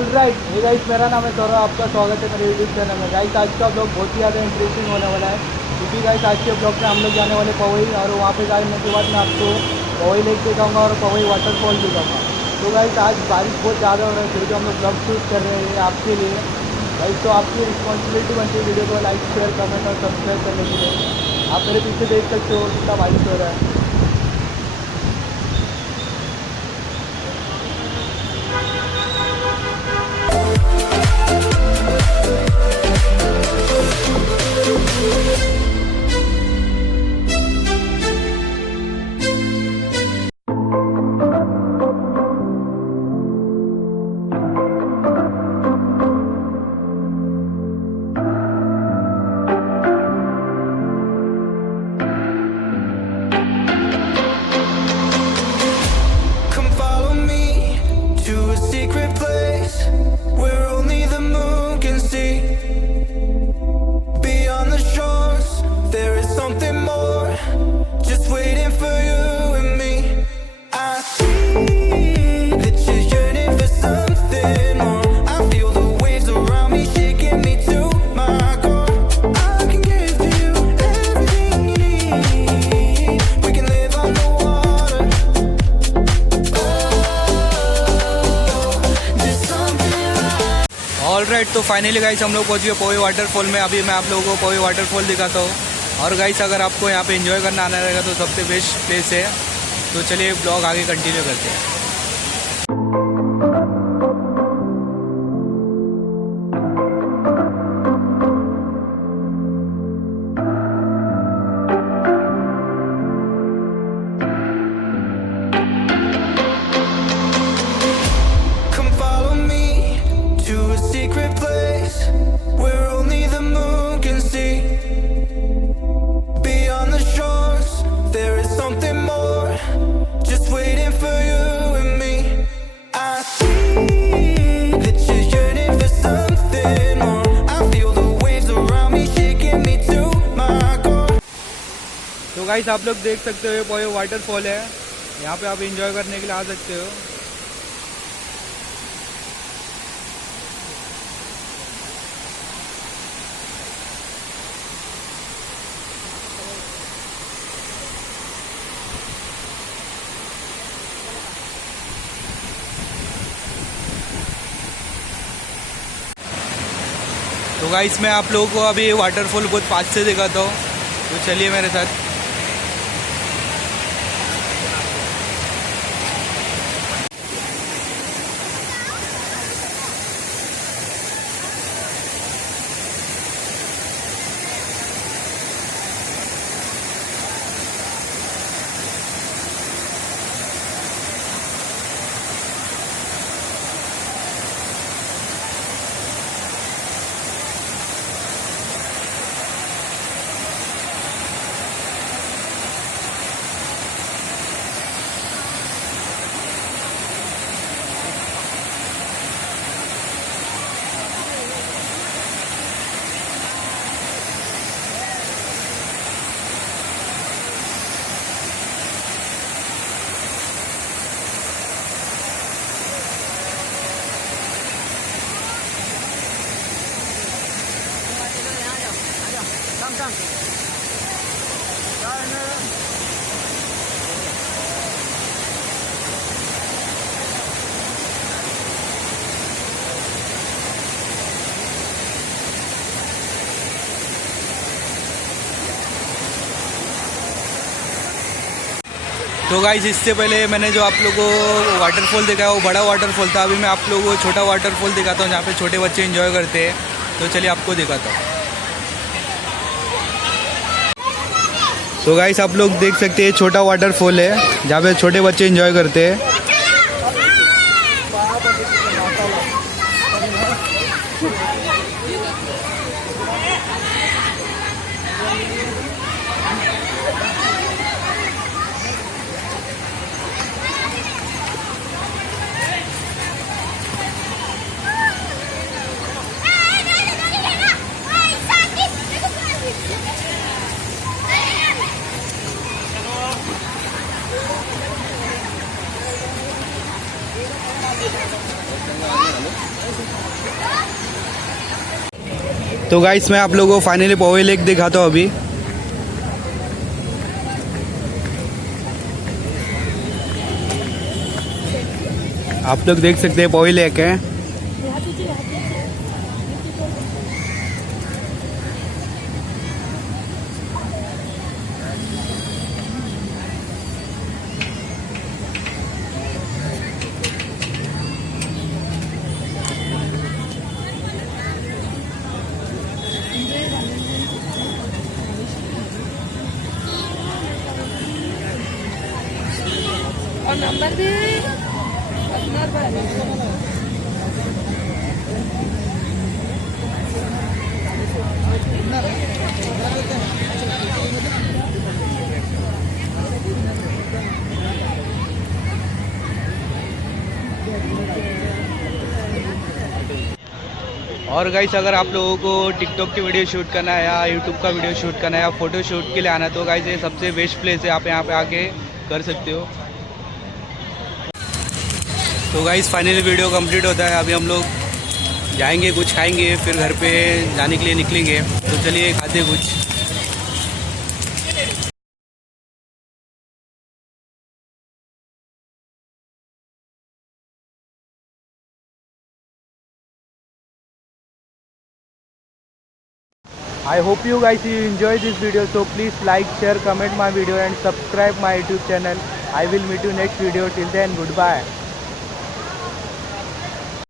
Alright, hey guys, मेरा नाम है सौरभ, आपका स्वागत है मेरे यूट्यूब चैनल में। गाइस आज का ब्लॉग बहुत ही ज़्यादा इंटरेस्टिंग होने वाला है, क्योंकि गाइस आज के ब्लॉग में हम लोग जाने वाले पवई, और वहाँ पे जाने के बाद मैं आपको पवई लेक दिखाऊंगा और पवई वाटरफॉल दिखाऊंगा। तो गाइस आज बारिश बहुत ज़्यादा हो रहा है, फिर भी हम लोग ब्लॉग शूट कर रहे हैं आपके लिए। गाइस तो आपकी रिस्पॉन्सिबिलिटी बनती है वीडियो को लाइक शेयर कमेंट और सब्सक्राइब करने के लिए। आप मेरे पीछे देख सकते हो कितना बारिश हो रहा है। ऑलराइट, तो फाइनली गाइस हम लोग पहुँच गए पवई वाटरफॉल में। अभी मैं आप लोगों को पवई वाटरफॉल दिखाता हूँ। और गाइस अगर आपको यहाँ पे एंजॉय करना आना रहेगा तो सबसे बेस्ट प्लेस है। तो चलिए ब्लॉग आगे कंटिन्यू करते हैं। तो गाइस आप लोग देख सकते हो पवई वाटरफॉल है, यहाँ पे आप एंजॉय करने के लिए आ सकते हो। तो गाइस मैं आप लोगों को अभी वाटरफॉल बहुत पास से दिखाता हूँ, तो चलिए मेरे साथ। तो गाइस इससे पहले मैंने जो आप लोगों को वाटरफॉल दिखाया वो बड़ा वाटरफॉल था। अभी मैं आप लोगों को छोटा वाटरफॉल दिखाता हूँ जहाँ पे छोटे बच्चे एंजॉय करते हैं। तो चलिए आपको दिखाता हूँ। तो गाइस आप लोग देख सकते हैं छोटा वाटरफॉल है जहाँ पे छोटे बच्चे एंजॉय करते हैं। तो गाइस मैं आप लोगों को फाइनली पवई लेक दिखाता हूँ अभी। आप लोग देख सकते हैं पवई लेक है। और नंबर भी और गाइस अगर आप लोगों को टिकटॉक की वीडियो शूट करना है या यूट्यूब का वीडियो शूट करना है या फ़ोटो शूट के लिए आना है तो गाइस ये सबसे बेस्ट प्लेस है, आप यहाँ पे आके कर सकते हो। तो गाइस फाइनली वीडियो कंप्लीट होता है। अभी हम लोग जाएंगे, कुछ खाएंगे, फिर घर पे जाने के लिए निकलेंगे। तो चलिए खाते कुछ। I hope you guys you enjoy this video, so please like, share, comment my video and subscribe my YouTube channel. I will meet you next video. Till then, goodbye.